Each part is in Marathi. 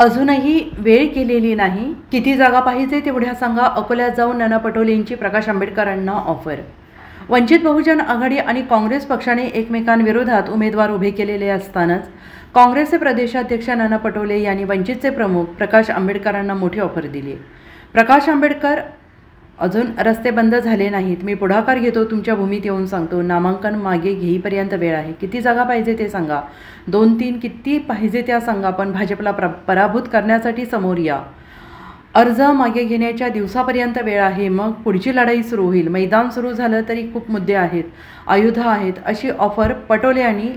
अजूनही वेळ केलेली नाही. किती जागा पाहिजे तेवढ्या सांगा. अकोल्यात जाऊन नाना पटोलेंची प्रकाश आंबेडकरांना ऑफर. वंचित बहुजन आघाडी आणि काँग्रेस पक्षाने एकमेकांविरोधात उमेदवार उभे केलेले असतानाच काँग्रेसचे प्रदेशाध्यक्ष नाना पटोले यांनी वंचितचे प्रमुख प्रकाश आंबेडकरांना मोठी ऑफर दिली. प्रकाश आंबेडकर, अजून रस्ते बंद झाले नाहीत. मी पुढाकार घेतो, तुमच्या भूमीत येऊन सांगतो. नामांकन मागे घेईपर्यंत वेळ आहे. किती जागा पाहिजे ते सांगा. 2-3 किती पाहिजे त्या सांगा. पण भाजपला पराभूत करण्यासाठी समोर या. अर्ज मागे घेण्याच्या दिवसापर्यंत वेळ आहे. मग पुढची लढाई सुरू होईल. मैदान सुरू झालं तरी खूप मुद्दे आहेत, आयुधं आहेत. अशी ऑफर पटोले यांनी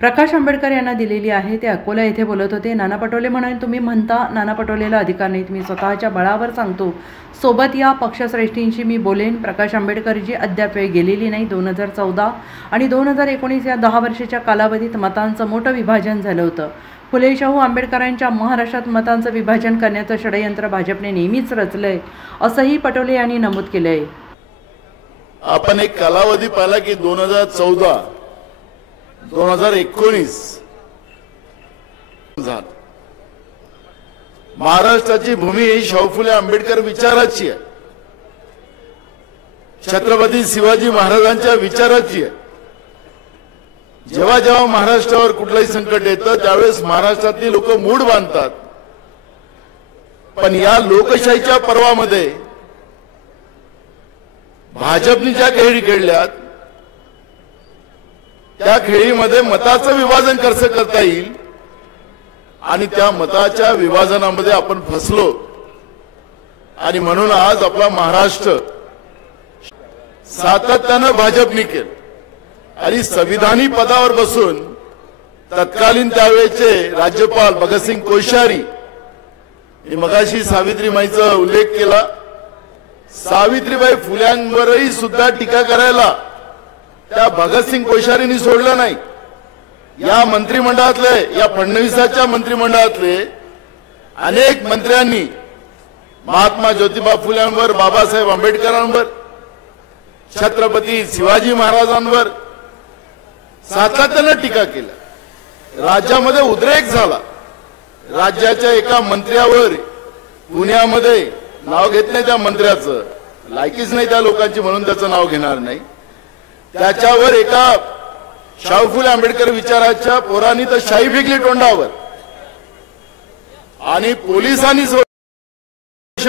प्रकाश आंबेडकर यांना दिलेली आहे. ते अकोला येथे बोलत होते. नाना पटोले म्हणाले, तुम्ही म्हणता नाना पटोलेला अधिकार नाहीत. मी स्वतःच्या बळावर सांगतो, सोबत या पक्षश्रेष्ठींशी मी बोलेन. प्रकाश आंबेडकरची अद्याप वेळ गेलेली नाही. 2014 आणि 2019 या 10 वर्षाच्या कालावधीत मतांचं मोठं विभाजन झालं होतं. फुले शाहू आंबेडकरांच्या महाराष्ट्रात मतांचं विभाजन करण्याचं षडयंत्र भाजपने नेहमीच रचलंय, असंही पटोले यांनी नमूद केलंय. आपण एक कालावधी पाहिला की 2014 2019 महाराष्ट्राची भूमी ही शाहू फुले आंबेडकर विचाराची आहे, छत्रपती शिवाजी महाराजांच्या विचाराची आहे. जेव्हा जेव्हा महाराष्ट्रावर कुठलंही संकट येतं त्यावेळेस महाराष्ट्रातली लोक मूड बांधतात. पण या लोकशाहीच्या पर्वामध्ये भाजपने ज्या खेळी खेळल्यात त्या खेळीमध्ये मताचं विभाजन कसं करता येईल आणि त्या मताच्या विभाजनामध्ये आपण फसलो. आणि म्हणून आज आपला महाराष्ट्र सातत्यानं भाजपने केलं आणि संविधानी पदावर बसून तत्कालीन त्यावेळेचे राज्यपाल भगतसिंग कोश्यारी, मगाशी सावित्रीबाईंचा उल्लेख केला, सावित्रीबाई फुल्यांवरही सुद्धा टीका करायला त्या भगतसिंग कोश्यारींनी सोडलं नाही. या मंत्रिमंडळातले, या फडणवीसाच्या मंत्रिमंडळातले अनेक मंत्र्यांनी महात्मा ज्योतिबा फुल्यांवर, बाबासाहेब आंबेडकरांवर, छत्रपती शिवाजी महाराजांवर सातत्यानं टीका केली. राज्यामध्ये उद्रेक झाला. राज्याच्या एका मंत्र्यावर पुण्यामध्ये नाव घेत नाही, त्या मंत्र्याचं लायकीच नाही त्या लोकांची म्हणून त्याचं नाव घेणार नाही. त्याच्यावर एका शाहू फुले आंबेडकर विचाराच्या पोरांनी तर शाई फेकली तोंडावर आणि पोलिसांनी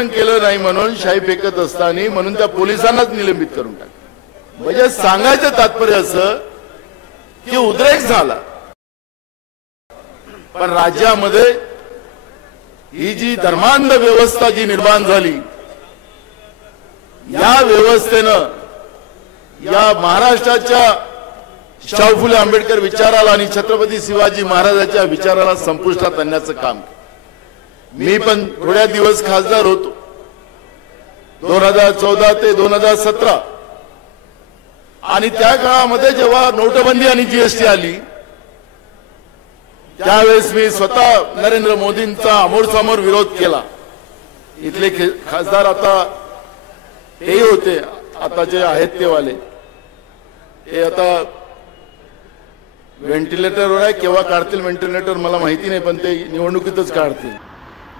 केलं नाही म्हणून शाई फेकत असताना म्हणून त्या पोलिसांनाच निलंबित करून टाकलं. म्हणजे सांगायचं तात्पर्य असं की उद्रेक झाला. पण राज्यामध्ये ही जी धर्मांध व्यवस्था जी निर्माण झाली, या व्यवस्थेनं या महाराष्ट्राच्या शाहू फुले आंबेडकर विचाराला आणि छत्रपती शिवाजी महाराजांच्या विचाराला संपुष्टात आणण्याचं काम. मी पण थोड्या दिवस खासदार होतो 2014 ते 2017 आणि त्या काळामध्ये जेव्हा नोटबंदी आणि जीएसटी आली त्यावेळेस मी स्वतः नरेंद्र मोदींचा समोर विरोध केला. इथले खासदार आता तेही होते, आता जे आहेत ते वाले, हे आता व्हेंटिलेटरवर आहे. केव्हा काढतील व्हेंटिलेटर मला माहिती नाही, पण ते निवडणुकीतच काढतील.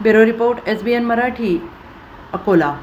Bureau report, SBN Marathi, Akola.